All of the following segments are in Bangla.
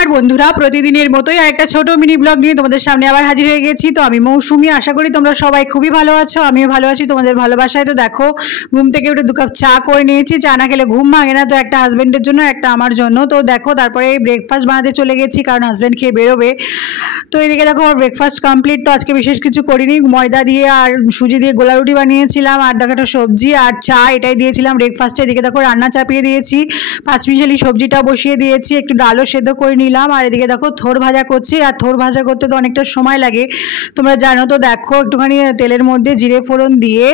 नमस्कार बंधुरा प्रतिदिनेर मतोई आरेकटा छोटो मिनी ब्लग निये तोमादेर सामने आबार हाजिर हये गेছি। तो आमी मौसुमी, आशा करी तोमरा सबाई खूबই ভালো আছো, আমিও ভালো আছি তোমাদের ভালোবাসায়। তো দেখো ঘুম থেকে উঠে 2 কাপ চা করে নিয়েছি। চা না খেলে ঘুম ভাঙে না, তো একটা হাজবেন্ডের জন্য একটা আমার জন্য। তো দেখো তারপরে ব্রেকফাস্ট বানাতে চলে গেছি কারণ হাজবেন্ড খেয়ে বেরোবে। তো এদিকে দেখো আমার ব্রেকফাস্ট কমপ্লিট। তো আজকে বিশেষ কিছু করিনি, ময়দা দিয়ে আর সুজি দিয়ে গোলা রুটি বানিয়েছিলাম আর দেখো একটা সবজি আর চা এটাই দিয়েছিলাম ব্রেকফাস্টে। এদিকে দেখো রান্না চাপিয়ে দিয়েছি, 5 মিশালি সবজিটা বসিয়ে দিয়েছি, একটু ডালও সেদ্ধ করে নিলাম। আর এদিকে দেখো থোর ভাজা করছি, আর থোর ভাজা করতে তো অনেকটা সময় লাগে তোমরা জানো। তো দেখো একটুখানি তেলের মধ্যে জিরে ফোড়ন দিয়ে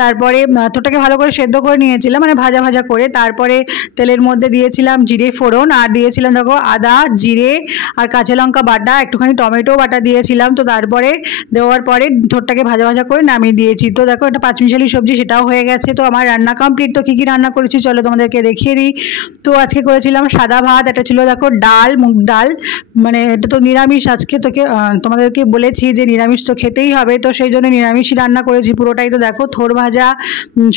তারপরে থোরটাকে ভালো করে সেদ্ধ করে নিয়েছিলাম, মানে ভাজা ভাজা করে। তারপরে তেলের মধ্যে দিয়েছিলাম জিরে ফোড়ন আর দিয়েছিলাম দেখো আদা জিরে আর কাঁচা লঙ্কা বাটা, একটুখানি টমেটো বাটা দিয়েছিলাম। তো তারপরে দেওয়ার পরে থোরটাকে ভাজা ভাজা করে নামিয়ে দিয়েছি। তো দেখো একটা 5 মিশালি সবজি সেটাও হয়ে গেছে। তো আমার রান্না কমপ্লিট। তো কী কী রান্না করেছি চলো তোমাদেরকে দেখিয়ে দিই। তো আজকে করেছিলাম সাদা ভাত, একটা ছিল দেখো ডাল, মুগ ডাল, মানে এটা তো নিরামিষ। আজকে তোমাদেরকে বলেছি যে নিরামিষ তো খেতেই হবে, তো সেই জন্য নিরামিষই রান্না করেছি পুরোটাই। তো দেখো থোর ভাজা,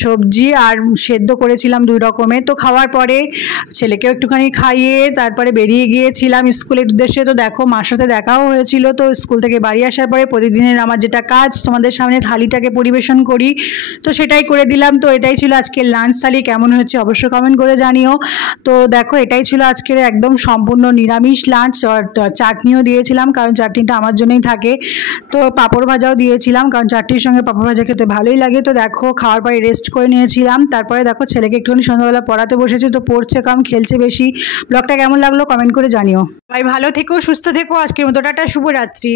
সবজি আর সেদ্ধ করেছিলাম 2 রকমের। তো খাওয়ার পরে ছেলেকেও একটুখানি খাইয়ে তারপরে বেরিয়ে গিয়েছিলাম স্কুলের উদ্দেশ্যে। তো দেখো মার সাথে দেখাও হয়েছিল। তো স্কুল থেকে বাড়ি আসার পরে প্রতিদিনের আমার যেটা কাজ, তোমাদের সামনে থালিটাকে পরিবেশন করি, তো সেটাই করে দিলাম। তো এটাই ছিল আজকের লাঞ্চ থালি। কেমন হচ্ছে অবশ্যই কমেন্ট করে জানিও। তো দেখো এটাই ছিল আজকের একদম সম্পূর্ণ নিরামিষ লাঞ্চ। চাটনিও দিয়েছিলাম কারণ চাটনিটা আমার জন্যই থাকে। তো পাঁপড় ভাজাও দিয়েছিলাম কারণ চাটনির সঙ্গে পাঁপড় ভাজা খেতে ভালোই লাগে। তো দেখো খাওয়ার পরে রেস্ট করে নিয়েছিলাম। তারপরে দেখো ছেলেকে একটুখানি সন্ধ্যাবেলা পড়াতে বসেছি, তো পড়ছে কম খেলছে বেশি। ব্লগটা কেমন লাগলো কমেন্ট করে জানিও। ভাই ভালো থেকো, সুস্থ থেকো। আজকের মতো টাটা, শুভরাত্রি।